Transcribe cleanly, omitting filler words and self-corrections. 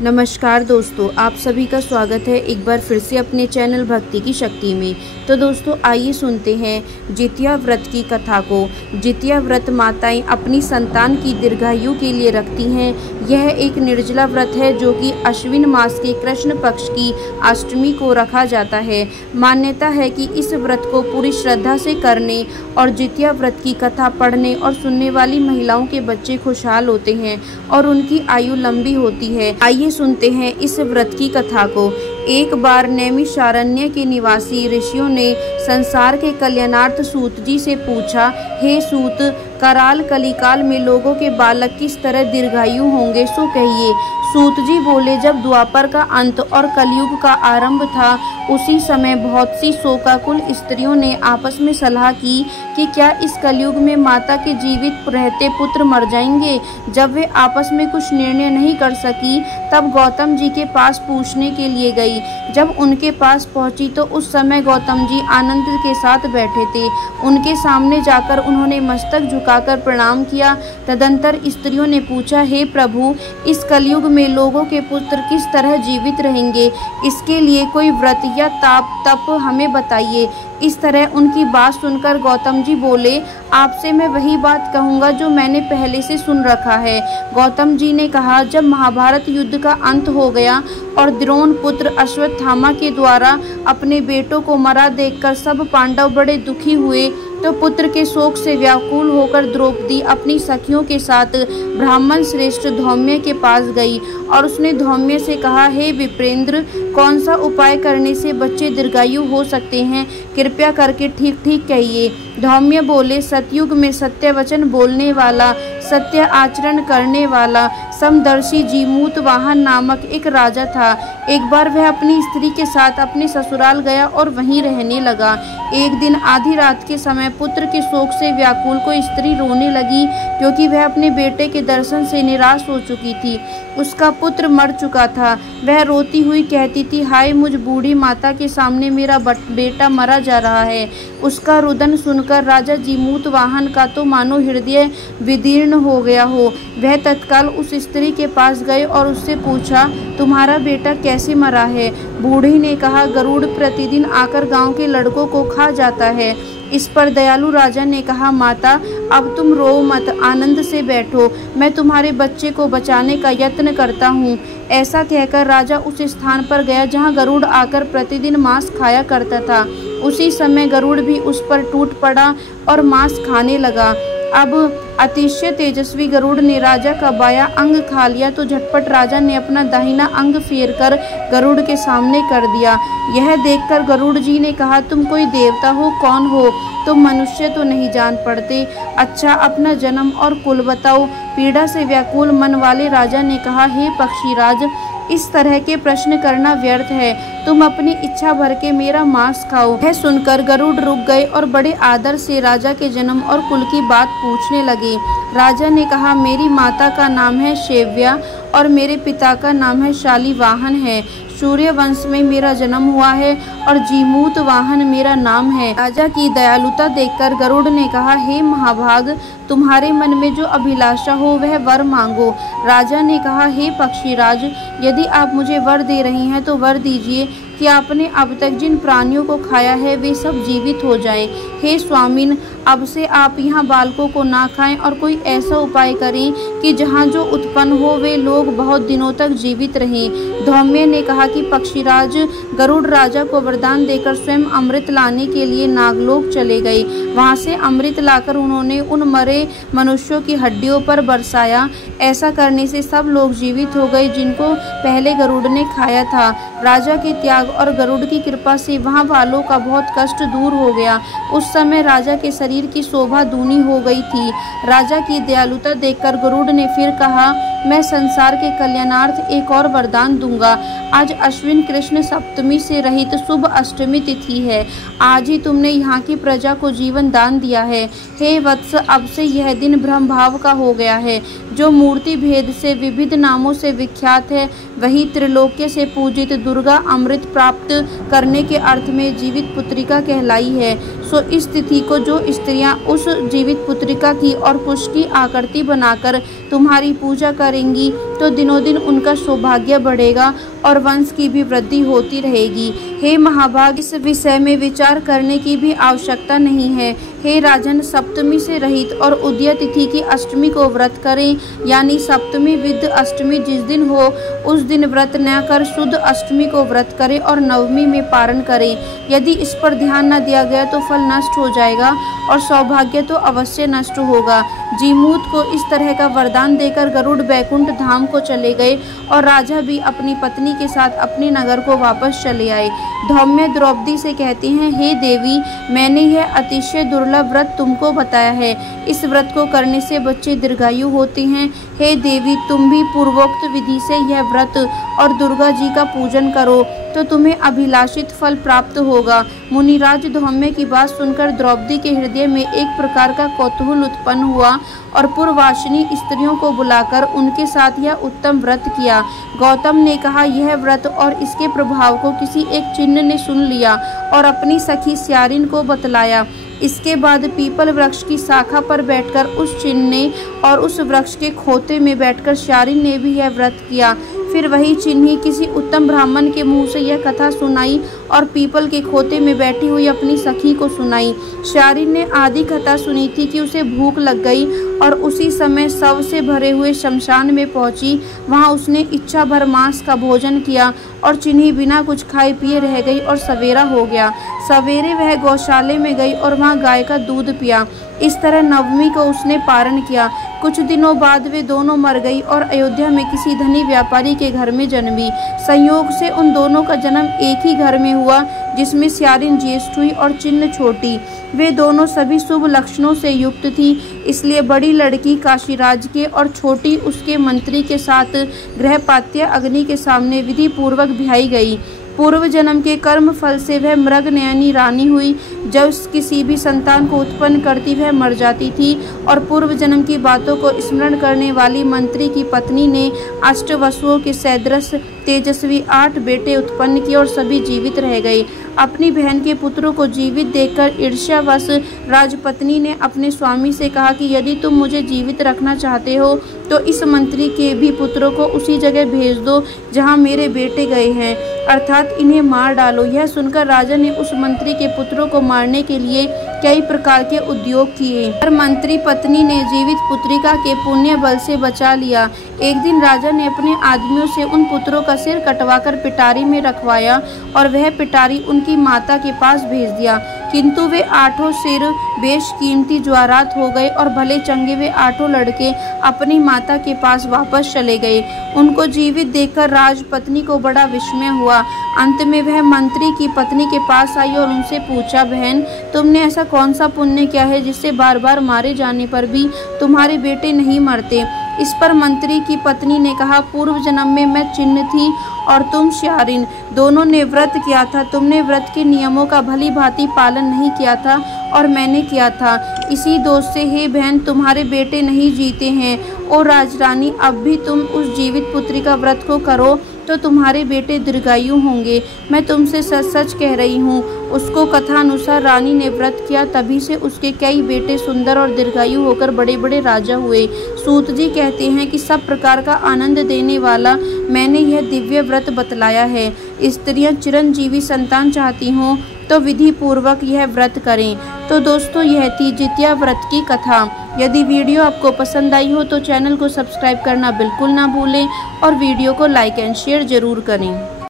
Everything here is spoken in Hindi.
नमस्कार दोस्तों, आप सभी का स्वागत है एक बार फिर से अपने चैनल भक्ति की शक्ति में। तो दोस्तों आइए सुनते हैं जितिया व्रत की कथा को। जितिया व्रत माताएं अपनी संतान की दीर्घायु के लिए रखती हैं। यह एक निर्जला व्रत है जो कि अश्विन मास के कृष्ण पक्ष की अष्टमी को रखा जाता है। मान्यता है कि इस व्रत को पूरी श्रद्धा से करने और जितिया व्रत की कथा पढ़ने और सुनने वाली महिलाओं के बच्चे खुशहाल होते हैं और उनकी आयु लंबी होती है। आइए सुनते हैं इस व्रत की कथा को। एक बार नैमिषारण्य के निवासी ऋषियों ने संसार के कल्याणार्थ सूत जी से पूछा, हे सूत, कराल कलिकाल में लोगों के बालक किस तरह दीर्घायु होंगे, सो कहिए। सूत जी बोले, जब द्वापर का अंत और कलयुग का आरंभ था उसी समय बहुत सी शोकाकुल स्त्रियों ने आपस में सलाह की कि क्या इस कलयुग में माता के जीवित रहते पुत्र मर जाएंगे। जब वे आपस में कुछ निर्णय नहीं कर सकी तब गौतम जी के पास पूछने के लिए गई। जब उनके पास पहुंची तो उस समय गौतम जी आनंद के साथ बैठे थे। उनके सामने जाकर उन्होंने मस्तक झुकाकर प्रणाम किया। तदंतर स्त्रियों ने पूछा, हे प्रभु, इस कलयुग में लोगों के पुत्र किस तरह जीवित रहेंगे, इसके लिए कोई व्रत या तप हमें बताइए। इस तरह उनकी बात सुनकर गौतम जी बोले, आपसे मैं वही बात कहूँगा जो मैंने पहले से सुन रखा है। गौतम जी ने कहा, जब महाभारत युद्ध का अंत हो गया और द्रोण पुत्र अश्वत्थामा के द्वारा अपने बेटों को मरा देखकर सब पांडव बड़े दुखी हुए तो पुत्र के शोक से व्याकुल होकर द्रौपदी अपनी सखियों के साथ ब्राह्मण श्रेष्ठ धौम्य के पास गई और उसने धौम्य से कहा, हे विप्रेंद्र, कौन सा उपाय करने से बच्चे दीर्घायु हो सकते हैं, कृपया करके ठीक ठीक कहिए। धौम्य बोले, सतयुग में सत्य वचन बोलने वाला, सत्य आचरण करने वाला समदर्शी जीमूत वाहन नामक एक राजा था। एक बार वह अपनी स्त्री के साथ अपने ससुराल गया और वहीं रहने लगा। एक दिन आधी रात के समय पुत्र के शोक से व्याकुल को स्त्री रोने लगी क्योंकि वह अपने बेटे के दर्शन से निराश हो चुकी थी। उसका पुत्र मर चुका था। वह रोती हुई कहती थी, हाय मुझ बूढ़ी माता के सामने मेरा बेटा मरा जा रहा है। उसका रुदन सुनकर राजा जीमूत वाहन का तो मानो हृदय विदीर्ण हो गया हो। वह तत्काल उस स्त्री के पास गए और उससे पूछा, तुम्हारा बेटा कैसे मरा है। बूढ़ी ने कहा, गरुड़ प्रतिदिन आकर गांव के लड़कों को खा जाता है। इस पर दयालु राजा ने कहा, माता अब तुम रो मत, आनंद से बैठो, मैं तुम्हारे बच्चे को बचाने का यत्न करता हूँ। ऐसा कहकर राजा उस स्थान पर गया जहाँ गरुड़ आकर प्रतिदिन मांस खाया करता था। उसी समय गरुड़ भी उस पर टूट पड़ा और मांस खाने लगा। अब अतिशय तेजस्वी गरुड़ ने राजा का बायां अंग खा लिया तो झटपट राजा ने अपना दाहिना अंग फेर कर गरुड़ के सामने कर दिया। यह देखकर गरुड़ जी ने कहा, तुम कोई देवता हो, कौन हो, तुम मनुष्य तो नहीं जान पड़ते। अच्छा, अपना जन्म और कुल बताओ। पीड़ा से व्याकुल मन वाले राजा ने कहा, हे पक्षीराज, इस तरह के प्रश्न करना व्यर्थ है, तुम अपनी इच्छा भर के मेरा मांस खाओ। यह सुनकर गरुड़ रुक गए और बड़े आदर से राजा के जन्म और कुल की बात पूछने लगे। राजा ने कहा, मेरी माता का नाम है शेव्या और मेरे पिता का नाम है शालिवाहन है। सूर्य वंश में मेरा जन्म हुआ है और जीमूत वाहन मेरा नाम है। राजा की दयालुता देखकर गरुड़ ने कहा, हे महाभाग, तुम्हारे मन में जो अभिलाषा हो वह वर मांगो। राजा ने कहा, हे पक्षीराज, यदि आप मुझे वर दे रही हैं तो वर दीजिए कि आपने अब तक जिन प्राणियों को खाया है वे सब जीवित हो जाएं। हे स्वामिन, अब से आप यहाँ बालकों को ना खाएं और कोई ऐसा उपाय करें कि जहाँ जो उत्पन्न हो वे लोग बहुत दिनों तक जीवित रहें। धौम्य ने कहा कि पक्षीराज, गरुड़ राजा को वरदान देकर स्वयं अमृत लाने के लिए नागलोक चले गए। वहाँ से अमृत लाकर उन्होंने उन मरे मनुष्यों की हड्डियों पर बरसाया। ऐसा करने से सब लोग जीवित हो गए जिनको पहले गरुड़ ने खाया था। राजा के त्याग और गरुड़ की कृपा से वहाँ वालों का बहुत कष्ट दूर हो गया। उस समय राजा के शरीर की शोभा दूनी हो गई थी। राजा की दयालुता देखकर गरुड़ ने फिर कहा, मैं संसार के कल्याणार्थ एक और वरदान दूंगा। आज अश्विन कृष्ण सप्तमी से रहित शुभ अष्टमी तिथि है। आज ही तुमने यहाँ की प्रजा को जीवन दान दिया है। हे वत्स, अब से यह दिन ब्रह्म भाव का हो गया है। जो मूर्ति भेद से विविध नामों से विख्यात है वही त्रिलोक्य से पूजित दुर्गा अमृत प्राप्त करने के अर्थ में जीवित पुत्रिका कहलाई है। सो इस तिथि को जो स्त्रियां उस जीवित पुत्रिका की और कुश की आकृति बनाकर तुम्हारी पूजा करेंगी तो दिनों दिन उनका सौभाग्य बढ़ेगा और वंश की भी वृद्धि होती रहेगी। हे महाभाग, इस विषय में विचार करने की भी आवश्यकता नहीं है। हे राजन, सप्तमी से रहित और उदय तिथि की अष्टमी को व्रत करें, यानी सप्तमी विद अष्टमी जिस दिन हो उस दिन व्रत न कर शुद्ध अष्टमी को व्रत करें और नवमी में पारण करें। यदि इस पर ध्यान न दिया गया तो फल नष्ट हो जाएगा और सौभाग्य तो अवश्य नष्ट होगा। जीमूत को इस तरह का वरदान देकर गरुड़ बैकुंठ धाम को चले गए और राजा भी अपनी पत्नी के साथ अपने नगर को वापस चले आए। धौम्य द्रौपदी से कहते हैं, हे देवी, मैंने यह अतिशय दुर्लभ व्रत तुमको बताया है। इस व्रत को करने से बच्चे दीर्घायु होते हैं। हे देवी, तुम भी पूर्वोक्त विधि से यह व्रत और दुर्गा जी का पूजन करो तो तुम्हें अभिलाषित फल प्राप्त होगा। मुनिराज धौम्य की बात सुनकर द्रौपदी के हृदय में एक प्रकार का कौतूहल उत्पन्न हुआ और पूर्ववासिनी स्त्रियों को बुलाकर उनके साथ यह उत्तम व्रत किया। गौतम ने कहा, यह व्रत और इसके प्रभाव को किसी एक चिन्ह ने सुन लिया और अपनी सखी स्यारिन को बतलाया। इसके बाद पीपल वृक्ष की शाखा पर बैठकर उस चिन्ह ने और उस वृक्ष के खोते में बैठकर स्यारिन ने भी यह व्रत किया। फिर वही चिन्ही किसी उत्तम ब्राह्मण के मुंह से यह कथा सुनाई और पीपल के खोते में बैठी हुई अपनी सखी को सुनाई। स्यारिन ने आधी कथा सुनी थी कि उसे भूख लग गई और उसी समय शव से भरे हुए शमशान में पहुंची। वहां उसने इच्छा भर मांस का भोजन किया और चिन्ही बिना कुछ खाए पिए रह गई और सवेरा हो गया। सवेरे वह गौशाले में गई और वहां गाय का दूध पिया। इस तरह नवमी को उसने पारण किया। कुछ दिनों बाद वे दोनों मर गई और अयोध्या में किसी धनी व्यापारी के घर में जन्मी। संयोग से उन दोनों का जन्म एक ही घर में हुआ, जिसमें स्यारिन ज्येष्ठ हुई और चिन्ह छोटी। वे दोनों सभी शुभ लक्षणों से युक्त थी, इसलिए बड़ी लड़की काशीराज के और छोटी उसके मंत्री के साथ गृहपात्या अग्नि के सामने विधि पूर्वक ब्याही गई। पूर्व जन्म के कर्म फल से वह मृग नयनी रानी हुई। जब किसी भी संतान को उत्पन्न करती वह मर जाती थी और पूर्व जन्म की बातों को स्मरण करने वाली मंत्री की पत्नी ने अष्टवसुओं के सदृश तेजस्वी 8 बेटे उत्पन्न किए और सभी जीवित रह गए। अपनी बहन के पुत्रों को जीवित देखकर ईर्ष्यावश राजपत्नी ने अपने स्वामी से कहा कि यदि तुम मुझे जीवित रखना चाहते हो तो इस मंत्री के भी पुत्रों को उसी जगह भेज दो जहां मेरे बेटे गए हैं, अर्थात इन्हें मार डालो। यह सुनकर राजा ने उस मंत्री के पुत्रों को मारने के लिए कई प्रकार के उद्योग किए, पर मंत्री पत्नी ने जीवित पुत्रिका के पुण्य बल से बचा लिया। एक दिन राजा ने अपने आदमियों से उन पुत्रों का सिर कटवाकर पिटारी में रखवाया और वह पिटारी उनकी माता के पास भेज दिया, किंतु वे 8 सिर बेशकीमती ज्वारात हो गए और भले चंगे वे 8 लड़के अपनी माता के पास वापस चले गए। उनको जीवित देखकर राजपत्नी को बड़ा विस्मय हुआ। अंत में वह मंत्री की पत्नी के पास आई और उनसे पूछा, बहन, तुमने ऐसा कौन सा पुण्य किया है जिससे बार बार मारे जाने पर भी तुम्हारे बेटे नहीं मरते? इस पर मंत्री की पत्नी ने कहा, पूर्व जन्म में मैं चिन्ह थी और तुम स्यारिन, दोनों ने व्रत किया था। तुमने व्रत के नियमों का भली भांति पालन नहीं किया था और मैंने किया था। इसी दोष से हे बहन तुम्हारे बेटे नहीं जीते हैं। ओ राजरानी, अब भी तुम उस जीवित पुत्री का व्रत को करो तो तुम्हारे बेटे दीर्घायु होंगे। मैं तुमसे सच सच कह रही हूँ। उसको कथानुसार रानी ने व्रत किया, तभी से उसके कई बेटे सुंदर और दीर्घायु होकर बड़े बड़े राजा हुए। सूत जी कहते हैं कि सब प्रकार का आनंद देने वाला मैंने यह दिव्य व्रत बतलाया है। स्त्रियां चिरंजीवी संतान चाहती हों तो विधि पूर्वक यह व्रत करें। तो दोस्तों, यह थी जितिया व्रत की कथा। यदि वीडियो आपको पसंद आई हो तो चैनल को सब्सक्राइब करना बिल्कुल ना भूलें और वीडियो को लाइक एंड शेयर जरूर करें।